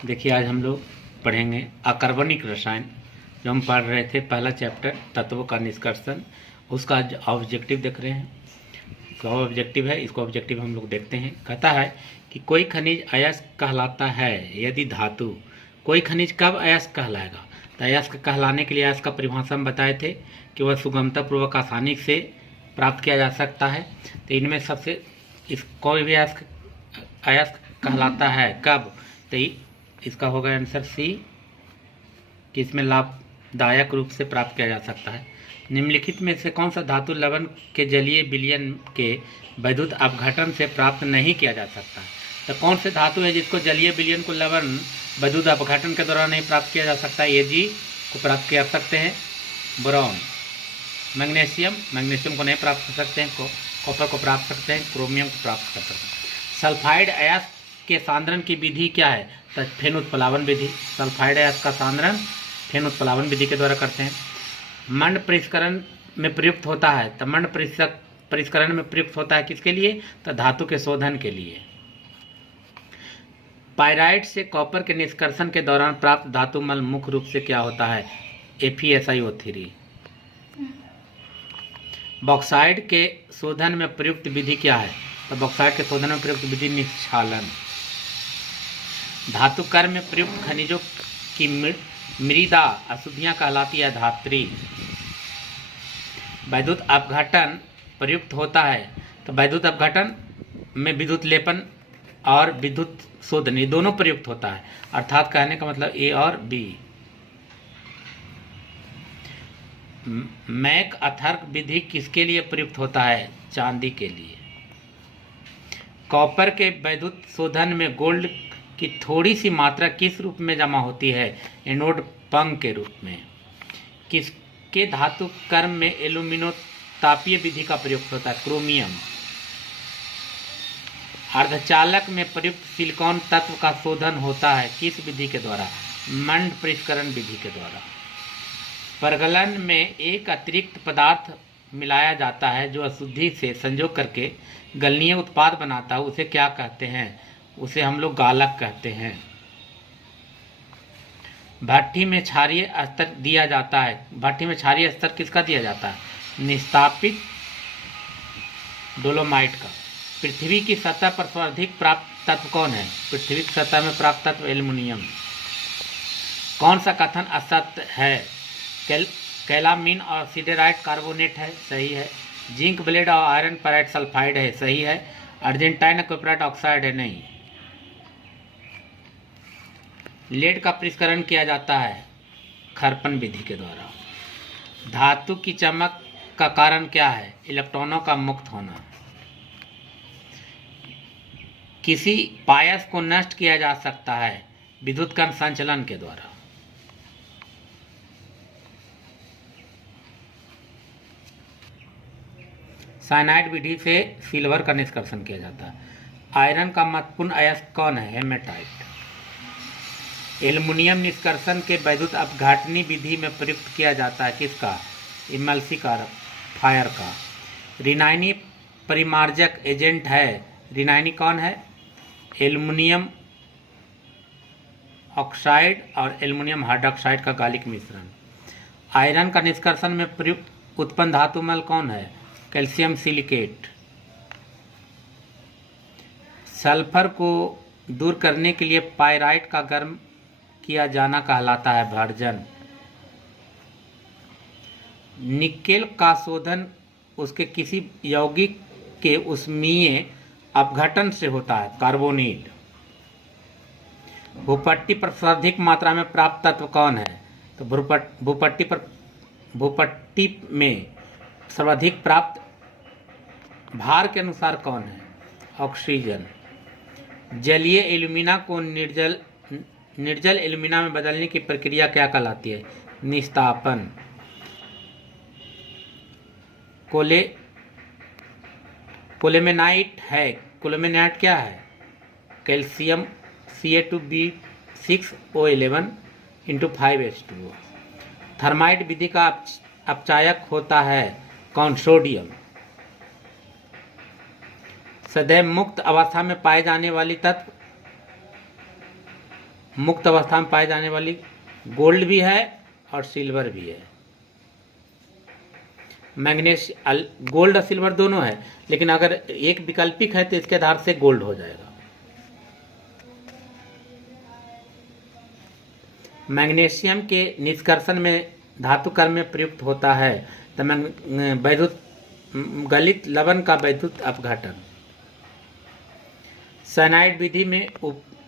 देखिए, आज हम लोग पढ़ेंगे अकार्बनिक रसायन। जो हम पढ़ रहे थे पहला चैप्टर तत्वों का निष्कर्षण, उसका ऑब्जेक्टिव देख रहे हैं। क्या ऑब्जेक्टिव है, इसको ऑब्जेक्टिव हम लोग देखते हैं। कहता है कि कोई खनिज अयस्क कहलाता है यदि धातु। कोई खनिज कब अयस्क कहलाएगा? तो अयस्क कहलाने के लिए अयस्क का परिभाषा हम बताए थे कि वह सुगमतापूर्वक आसानी से प्राप्त किया जा सकता है। तो इनमें सबसे कोई भी अयस्क अयस्क कहलाता है कब? तो इसका होगा आंसर सी, कि इसमें लाभदायक रूप से प्राप्त किया जा सकता है। निम्नलिखित में से कौन सा धातु लवण के जलीय विलयन के वैद्युत अपघटन से प्राप्त नहीं किया जा सकता? तो कौन से धातु है जिसको जलीय विलयन को लवण वैद्युत अपघटन के दौरान नहीं प्राप्त किया जा सकता? ये जी को प्राप्त कर सकते हैं, बोरॉन। मैग्नीशियम को नहीं प्राप्त कर सकते हैं, कॉपर को प्राप्त करते हैं, क्रोमियम को प्राप्त कर सकते हैं। सल्फाइड अयस्क के सांद्रण की विधि क्या है? तो फेन उत्प्लावन विधि। सल्फाइड अयस्क का सांद्रण फेन उत्प्लावन विधि के द्वारा करते हैं। मंड परिष्करण में प्रयुक्त होता है, तो मंड परिष्करण में प्रयुक्त होता है किसके लिए? तो धातु के शोधन के लिए। पाइराइट से कॉपर के निष्कर्षण के दौरान प्राप्त धातु मल मुख्य रूप से क्या होता है? FeSiO3। बॉक्साइड के शोधन में प्रयुक्त विधि क्या है? तो बॉक्साइड के शोधन में प्रयुक्त विधि निक्षालन। धातु कर्म में प्रयुक्त खनिजों की मृदा अशुद्धियां कहलाती है धात्री। वैद्युत अपघटन प्रयुक्त होता है, तो वैद्युत अपघटन में विद्युत लेपन और विद्युत शोधन ये दोनों प्रयुक्त होता है। अर्थात कहने का मतलब ए और बी। मैक अथर्क विधि किसके लिए प्रयुक्त होता है? चांदी के लिए। कॉपर के वैद्युत शोधन में गोल्ड की थोड़ी सी मात्रा किस रूप में जमा होती है? एनोड पंख के रूप में। किसके धातु कर्म में एल्यूमिनोतापीय विधि का प्रयुक्त होता है? क्रोमियम। अर्धचालक में प्रयुक्त सिलिकॉन तत्व का शोधन होता है किस विधि के द्वारा? मंड परिष्करण विधि के द्वारा। परगलन में एक अतिरिक्त पदार्थ मिलाया जाता है जो अशुद्धि से संयोग करके गलनीय उत्पाद बनाता है, उसे क्या कहते हैं? उसे हम लोग गालक कहते हैं। भट्ठी में क्षारीय स्तर दिया जाता है। भट्ठी में क्षारीय स्तर किसका दिया जाता है? निस्तापित डोलोमाइट का। पृथ्वी की सतह पर सर्वाधिक प्राप्त तत्व कौन है? पृथ्वी की सतह में प्राप्त तत्व एल्युमिनियम। कौन सा कथन असत्य है? कैलामीन और सिडेराइट कार्बोनेट है, सही है। जिंक ब्लेड और आयरन पैराइड सल्फाइड है, सही है। अर्जेंटाइन कोपराइट ऑक्साइड है, नहीं। लेड का परिष्करण किया जाता है खरपन विधि के द्वारा। धातु की चमक का कारण क्या है? इलेक्ट्रॉनों का मुक्त होना। किसी पायस को नष्ट किया जा सकता है विद्युत कण संचलन के द्वारा। साइनाइड विधि से सिल्वर का निष्कर्षण किया जाता है। आयरन का महत्वपूर्ण अयस्क कौन है? हेमेटाइट। एल्युमिनियम निष्कर्षण के वैद्युत अपघटनी विधि में प्रयुक्त किया जाता है किसका? इमल्सिफायर का। रिनाइनी परिमार्जक एजेंट है। रिनाइनी कौन है? एल्युमिनियम ऑक्साइड और एल्युमिनियम हाइड्रोक्साइड का गालिक मिश्रण। आयरन का निष्कर्षण में प्रयुक्त उत्पन्न धातु मल कौन है? Calcium silicate. सल्फर को दूर करने के लिए पाइराइट का गर्म किया जाना कहलाता है भर्जन। निकेल का शोधन उसके किसी यौगिक के उष्मीय अपघटन से होता है? कार्बोनिल। भूपट्टी पर सर्वाधिक मात्रा में प्राप्त तत्व कौन है? तो भूपट्टी में सर्वाधिक प्राप्त भार के अनुसार कौन है? ऑक्सीजन। जलीय एल्यूमिना को निर्जल एल्यूमिना में बदलने की प्रक्रिया क्या कहलाती है? निस्तापन। कोलेमेनाइट है। कोलेमेनाइट क्या है? Calcium Ca2B6O11 × 5H2O। थर्माइट विधि का अपचायक होता है कौन? सोडियम। सदैव मुक्त अवस्था में पाए जाने वाली तत्व मुक्त अवस्था में पाए जाने वाली गोल्ड भी है और सिल्वर भी है। मैग्नीज गोल्ड और सिल्वर दोनों है, लेकिन अगर एक वैकल्पिक है तो इसके आधार से गोल्ड हो जाएगा। मैग्नीशियम के निष्कर्षण में धातु कर्म में प्रयुक्त होता है तो वैद्युत गलित लवण का वैद्युत अपघटन। साइनाइड विधि में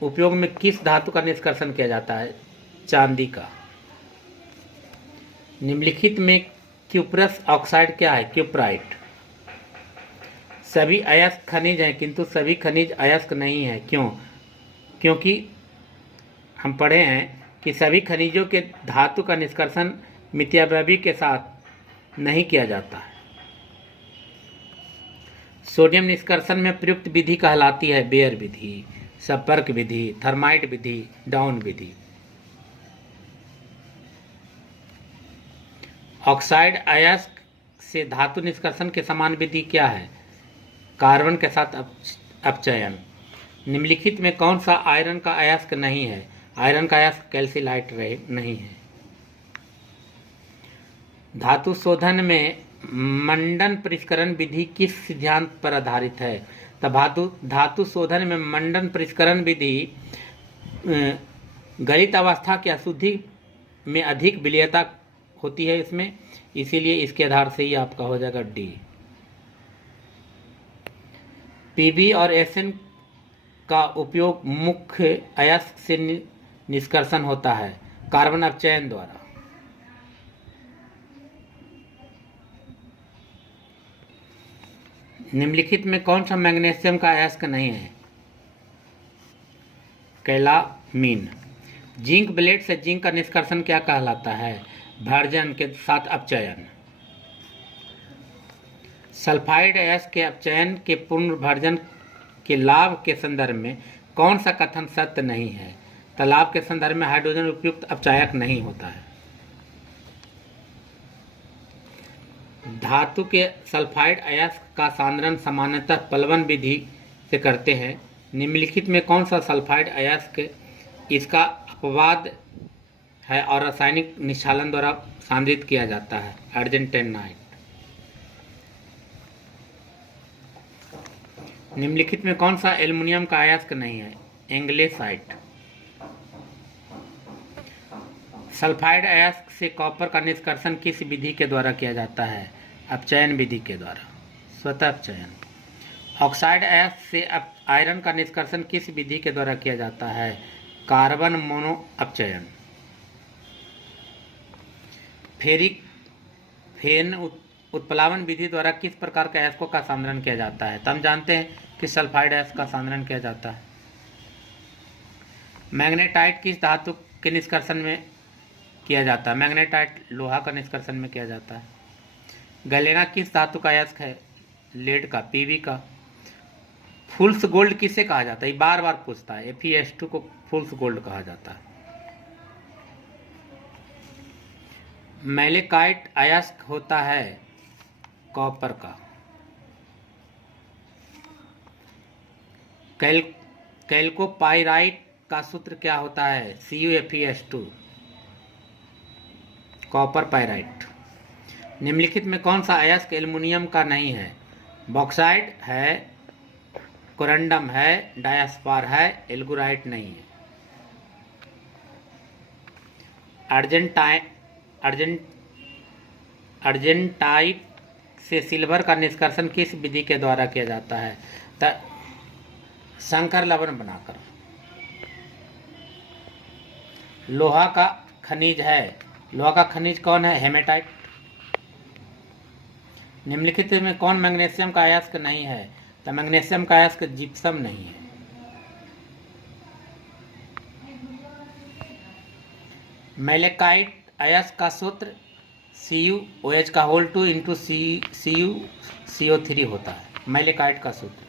उपयोग में किस धातु का निष्कर्षण किया जाता है? चांदी का। निम्नलिखित में क्यूप्रस ऑक्साइड क्या है? क्यूप्राइट। सभी अयस्क खनिज हैं किंतु सभी खनिज अयस्क नहीं है। क्यों? क्योंकि हम पढ़े हैं कि सभी खनिजों के धातु का निष्कर्षण मिथ्यावैभवी के साथ नहीं किया जाता है। सोडियम निष्कर्षण में प्रयुक्त विधि कहलाती है बेयर विधि, संपर्क विधि, थर्माइट विधि, डाउन विधि। ऑक्साइड अयस्क से धातु निष्कर्षण के समान विधि क्या है? कार्बन के साथ अपचयन। निम्नलिखित में कौन सा आयरन का अयस्क नहीं है? आयरन का अयस्क कैल्सीलाइट नहीं है। धातु शोधन में मंडन परिष्करण विधि किस सिद्धांत पर आधारित है? तब धातु शोधन में मंडन परिष्करण विधि गलित अवस्था की अशुद्धि में अधिक विलयता होती है इसमें, इसीलिए इसके आधार से ही आपका हो जाएगा डी। पीबी और एसएन का उपयोग मुख्य अयस्क से निष्कर्षण होता है कार्बन अपचयन द्वारा। निम्नलिखित में कौन सा मैग्नीशियम का अयस्क नहीं है? कैलामीन। जिंक ब्लेड से जिंक का निष्कर्षण क्या कहलाता है? भर्जन के साथ अपचयन। सल्फाइड अयस्क के अपचयन के पुनर्भर्जन के लाभ के संदर्भ में कौन सा कथन सत्य नहीं है? तालाब के संदर्भ में हाइड्रोजन उपयुक्त अपचायक नहीं होता है। धातु के सल्फाइड अयस्क का सांद्रण सामान्यतः प्लवन विधि से करते हैं। निम्नलिखित में कौन सा सल्फाइड अयस्क इसका अपवाद है और रासायनिक निष्ठालन द्वारा सांद्रित किया जाता है? अर्जेंटेनाइट। निम्नलिखित में कौन सा एल्युमिनियम का अयस्क नहीं है? एंग्लेसाइट। सल्फाइड अयस्क से कॉपर का निष्कर्षण किस विधि के द्वारा किया जाता है? अपचयन विधि के द्वारा, स्वतः अपचयन। ऑक्साइड अयस्क से आयरन का निष्कर्षण किस विधि के द्वारा किया जाता है? कार्बन मोनो अपचयन। फेरिक फेन उत्प्लावन विधि द्वारा किस प्रकार के अयस्कों का सांद्रण किया जाता है? तो हम जानते हैं कि सल्फाइड अयस्क का सांद्रण किया जाता है। मैग्नेटाइट किस धातु के निष्कर्षण में किया जाता है? मैग्नेटाइट लोहा का निष्कर्षण में किया जाता है। गैलेना किस धातु का अयस्क है? लेड का, पीवी का। फुल्स गोल्ड किसे कहा जाता है? ये बार बार पूछता है। Fe2 को फुल्स गोल्ड कहा जाता है। मैलेकाइट अयस्क होता है कॉपर का। कैल्कोपाइराइट का सूत्र क्या होता है? CuFeS2, copper pyrite. निम्नलिखित में कौन सा अयस्क एल्युमिनियम का नहीं है? बॉक्साइट है, कोरंडम है, डायस्पार है, एल्गुराइट नहीं है। अर्जेंटाइट से सिल्वर का निष्कर्षण किस विधि के द्वारा किया जाता है? संकर लवण बनाकर। लोहा का खनिज है, लोहा का खनिज कौन है? हेमेटाइट। निम्नलिखित में कौन मैग्नीशियम का अयस्क नहीं है? तो मैग्नीशियम का अयस्क जिप्सम नहीं है। मैलेकाइट अयस्क का सूत्र CuOH2 इंटू CuCO3 होता है, मैलेकाइट का सूत्र।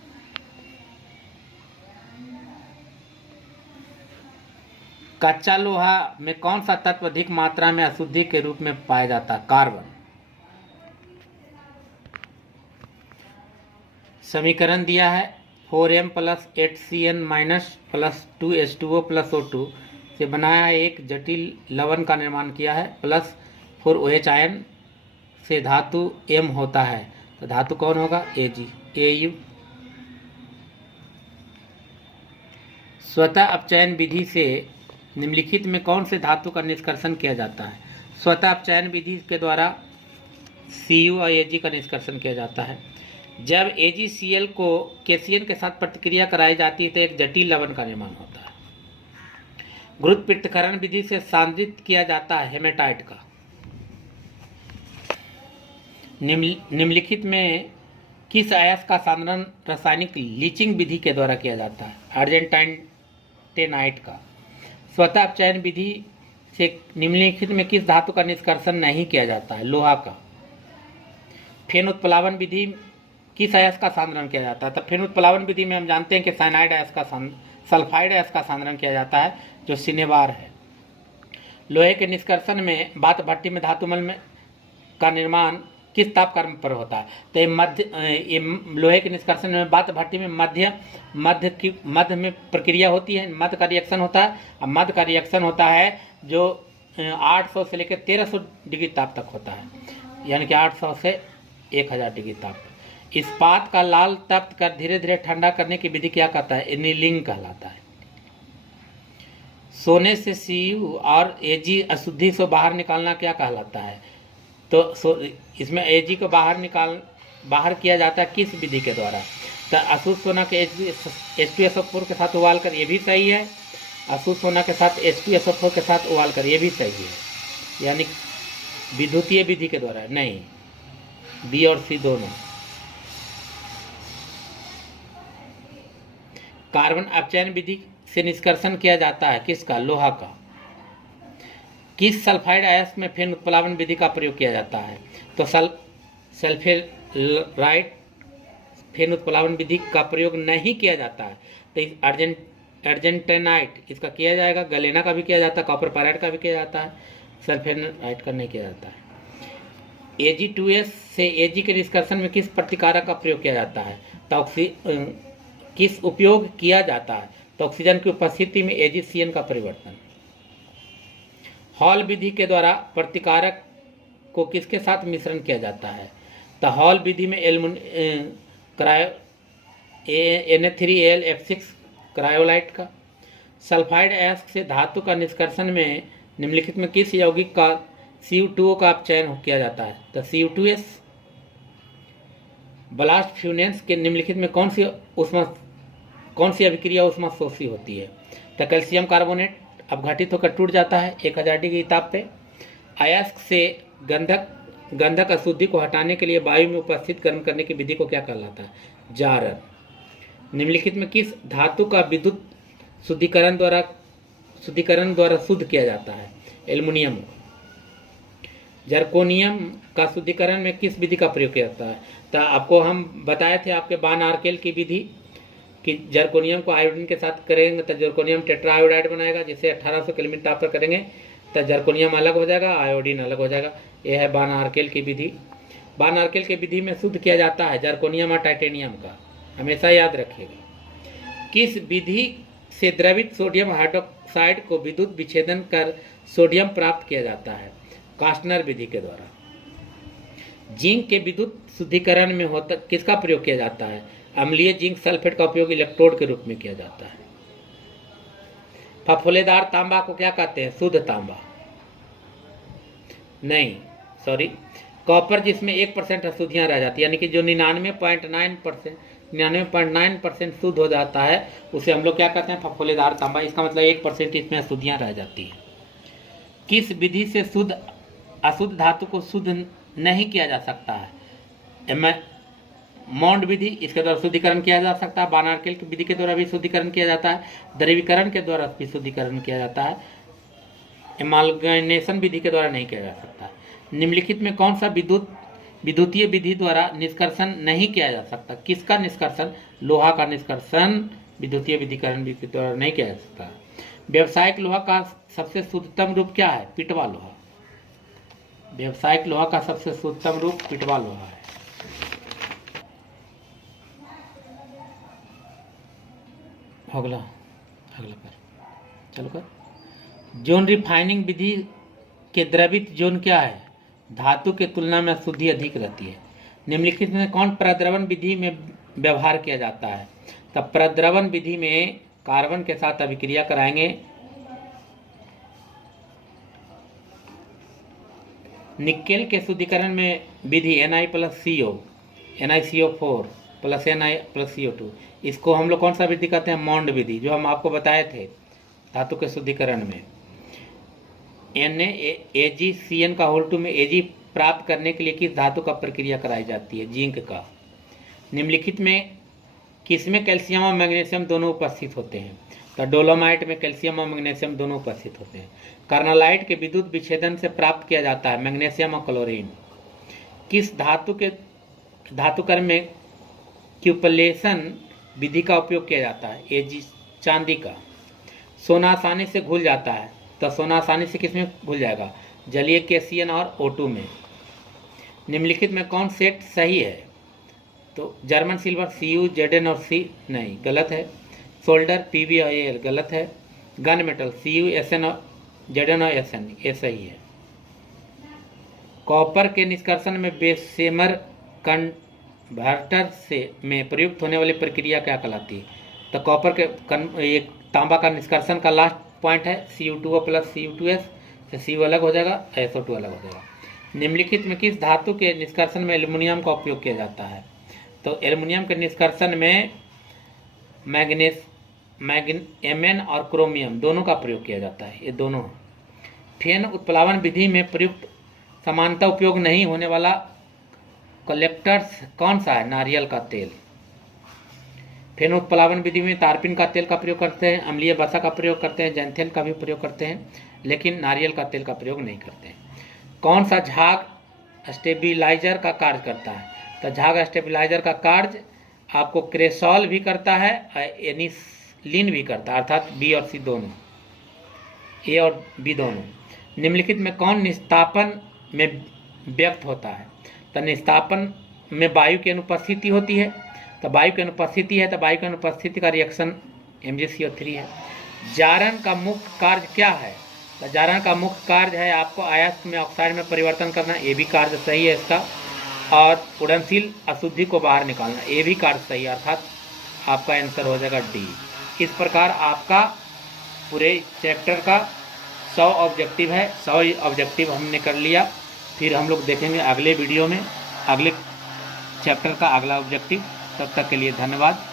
कच्चा लोहा में कौन सा तत्व अधिक मात्रा में अशुद्धि के रूप में पाया जाता है? कार्बन। समीकरण दिया है 4m + 8Cn - + 2H2O + O2 से बनाया एक जटिल लवण का निर्माण किया है, प्लस 4 OH आयन से धातु M होता है, तो धातु कौन होगा? Ag, Au। स्वतः अपचयन विधि से निम्नलिखित में कौन से धातु का निष्कर्षण किया जाता है? स्वतः अपचयन विधि के द्वारा Cu और Ag का निष्कर्षण किया जाता है। जब AgCl को KCl के साथ प्रतिक्रिया कराई जाती है तो एक जटिल लवण का निर्माण होता है। गुरुत्व पृथक्करण विधि से सांद्रित किया जाता है हेमेटाइट का। निम्नलिखित में किस अयस्क का सांद्रण रासायनिक लीचिंग विधि के द्वारा किया जाता है? अर्जेंटाइनटेनाइट का। स्वतः अपचयन विधि से निम्नलिखित में किस धातु का निष्कर्षण नहीं किया जाता है? लोहा का। फेन उत्प्लावन विधि किस अयस्क का सांद्रण किया जाता है? तो फेन उत्प्लावन विधि में हम जानते हैं कि साइनाइड अयस्क का सल्फाइड अयस्क का सांद्रण किया जाता है, जो सिनेबार है। लोहे के निष्कर्षण में बात भट्टी में धातुमल में का निर्माण किस तापक्रम पर होता है? तो ये लोहे के निष्कर्षण में बात भट्टी में मध्य में प्रक्रिया होती है, मध्य का रिएक्शन होता है। और मध्य का रिएक्शन होता है जो 800 से लेकर 1300 डिग्री ताप तक होता है, यानी कि 800 से 1000 डिग्री ताप। इस्पात का लाल तप्त कर धीरे धीरे ठंडा करने की विधि क्या कहता है? एनीलिंग कहलाता है। सोने से Cu और Ag अशुद्धि से बाहर निकालना क्या कहलाता है? तो इसमें Ag को बाहर किया जाता है किस विधि के द्वारा? तो अशुद्ध सोना के H2SO4 के साथ उबाल कर, ये भी सही है। अशुद्ध सोना के साथ H2SO4 के साथ उबाल कर, ये भी सही है, यानी विद्युतीय विधि के द्वारा नहीं। बी और सी दोनों। कार्बन अपचयन विधि से निष्कर्षण किया जाता है किसका? लोहा का। किस सल्फाइड अयस्क में फेन उत्प्लावन विधि का प्रयोग किया जाता है? तो सल्फ्यूराइड फेन उत्प्लावन विधि का प्रयोग नहीं किया जाता है। तो अर्जेंटाइनाइट इसका किया जाएगा, गलेना का भी किया जाता है, कॉपर पायराइड का भी किया जाता है, सल्फेनाइट का नहीं किया जाता है। Ag2S से Ag के निष्कर्षण में किस प्रतिकारक का प्रयोग किया जाता है? तो किस उपयोग किया जाता है? तो ऑक्सीजन की उपस्थिति में AgCN का परिवर्तन। हॉल विधि के द्वारा प्रतिकारक को किसके साथ मिश्रण किया जाता है? तो हॉल विधि में Na3Al F6 क्रायोलाइट का। सल्फाइड अयस्क से धातु का निष्कर्षण में निम्नलिखित में किस यौगिक का Cu2O का अपचयन किया जाता है? तो Cu2S। ब्लास्ट फ्यूनेंस के निम्नलिखित में कौन सी अभिक्रिया उष्मा शोषी होती है? तो कैल्शियम कार्बोनेट अपघटित होकर टूट जाता है 1000 डिग्री ताप पे। अयस्क से गंधक अशुद्धि को हटाने के लिए वायु में उपस्थित गर्म करने की विधि को क्या कहलाता है? जारन। निम्नलिखित में किस धातु का विद्युत शुद्धिकरण द्वारा शुद्ध किया जाता है? एल्युमिनियम। जर्कोनियम का शुद्धिकरण में किस विधि का प्रयोग किया जाता है? तो आपको हम बताए थे आपके बान आर्केल की विधि कि जर्कोनियम को आयोडीन के साथ करेंगे तो जर्कोनियम टेट्राआयोडाइड बनाएगा, जिसे 1800 केल्विन ताप पर करेंगे तो जर्कोनियम अलग हो जाएगा, आयोडीन अलग हो जाएगा। यह है बान आर्केल की विधि। बान आर्केल की विधि में शुद्ध किया जाता है जर्कोनियम और टाइटेनियम का, हमेशा याद रखिएगा। किस विधि से द्रवित सोडियम हाइड्रोक्साइड को विद्युत विच्छेदन कर सोडियम प्राप्त किया जाता है? कास्टनर विधि के द्वारा। जिंक के विद्युत शुद्धिकरण में किसका प्रयोग किया जाता है? अम्लीय जिंक सल्फेट का उपयोग इलेक्ट्रोड के रूप में किया जाता है। फफोलेदार तांबा को क्या कहते हैं? शुद्ध तांबा नहीं, सॉरी, कॉपर जिसमें 1% अशुद्धियां रह जाती है, यानी कि जो 99.9% शुद्ध हो जाता है, उसे हम लोग क्या कहते हैं? फफोलेदार तांबा। इसका मतलब 1% इसमें अशुद्धियां रह जाती है। किस विधि से अशुद्ध धातु को शुद्ध नहीं किया जा सकता है? मॉन्ड विधि, इसके द्वारा शुद्धिकरण किया जा सकता है। बान आर्केल की विधि के द्वारा भी शुद्धिकरण किया जाता है। द्रवीकरण के द्वारा भी शुद्धिकरण किया जाता है। एमाल्गेनेशन विधि के द्वारा नहीं किया जा सकता। निम्नलिखित में कौन सा विद्युतीय विधि द्वारा निष्कर्षण नहीं किया जा सकता? किसका निष्कर्षण? लोहा का निष्कर्षण विद्युतीय विधिकरण के द्वारा नहीं किया जा सकता। व्यावसायिक लोहा का सबसे शुद्धतम रूप क्या है? पिटवा लोहा। व्यावसायिक लोहा का सबसे शुद्धतम रूप पिटवा लोहा है। अगला कर, चलो कर। जोन रिफाइनिंग विधि के द्रवित जोन क्या है? धातु के तुलना में अशुद्धि अधिक रहती है। निम्नलिखित में कौन प्रद्रवण विधि में व्यवहार किया जाता है? तब प्रद्रवण विधि में कार्बन के साथ अभिक्रिया कराएंगे। निकेल के शुद्धिकरण में विधि Na+CO NiCO4 प्लस Na+CO2, इसको हम लोग कौन सा विधि कहते हैं? मॉन्ड विधि, जो हम आपको बताए थे धातु के शुद्धिकरण में। NaAgCN में Ag प्राप्त करने के लिए किस धातु का प्रक्रिया कराई जाती है? जिंक का। निम्नलिखित में किसमें कैल्शियम और मैग्नीशियम दोनों उपस्थित होते हैं? तो डोलोमाइट में कैल्शियम और मैग्नीशियम दोनों उपस्थित होते हैं। कार्नालाइट के विद्युत विच्छेदन से प्राप्त किया जाता है मैग्नीशियम और क्लोरीन। किस धातुकर्म में क्यूपलेशन विधि का उपयोग किया जाता है? Ag चांदी का। सोना आसानी से घुल जाता है, तो सोना आसानी से किस में घुल जाएगा? जलीय KCN और O2 में। निम्नलिखित में कौन सेट सही है? तो जर्मन सिल्वर Cu Zn और C नहीं, गलत है। सोल्डर Pb और Al गलत है। गन मेटल Cu Sn और Zn और Sn ये सही है। कॉपर के निष्कर्षण में बेसेमर कन्वर्टर से में प्रयुक्त होने वाली प्रक्रिया क्या कहलाती है? तो कॉपर के एक तांबा का निष्कर्षण का लास्ट पॉइंट है Cu2O + Cu2S से Cu अलग हो जाएगा, SO2 अलग हो जाएगा। निम्नलिखित में किस धातु के निष्कर्षण में एल्युमिनियम का उपयोग किया जाता है? तो एल्युमिनियम के निष्कर्षण में Mn और क्रोमियम दोनों का प्रयोग किया जाता है, ये दोनों। फेन उत्प्लावन विधि में प्रयुक्त समानता उपयोग नहीं होने वाला कलेक्टर्स कौन सा है? नारियल का तेल। फेन उत्प्लावन विधि में तारपीन का तेल का प्रयोग करते हैं, अम्लीय वसा का प्रयोग करते हैं, जैंथेन का भी प्रयोग करते हैं, लेकिन नारियल का तेल का प्रयोग नहीं करते हैं। कौन सा झाग स्टेबिलाईजर का कार्य करता है? तो झाग स्टेबिलाईजर का कार्य आपको क्रेसॉल भी करता है और एनिलीन भी करता है, अर्थात B और C दोनों, A और B दोनों। निम्नलिखित में कौन निस्तापन में व्यक्त होता है? तो निस्तापन में वायु की अनुपस्थिति होती है, तो वायु की अनुपस्थिति है, तो वायु की अनुपस्थिति का रिएक्शन MgCO3 है। जारण का मुख्य कार्य क्या है? तो जारण का मुख्य कार्य है आपको अयस्क में ऑक्साइड में परिवर्तन करना, ये भी कार्य सही है इसका। और उड़नशील अशुद्धि को बाहर निकालना, ये भी कार्य सही है, अर्थात आपका आंसर हो जाएगा D। इस प्रकार आपका पूरे चैप्टर का 100 ऑब्जेक्टिव है। 100 ऑब्जेक्टिव हमने कर लिया। फिर हम लोग देखेंगे अगले वीडियो में अगले चैप्टर का अगला ऑब्जेक्टिव। तब तक के लिए धन्यवाद।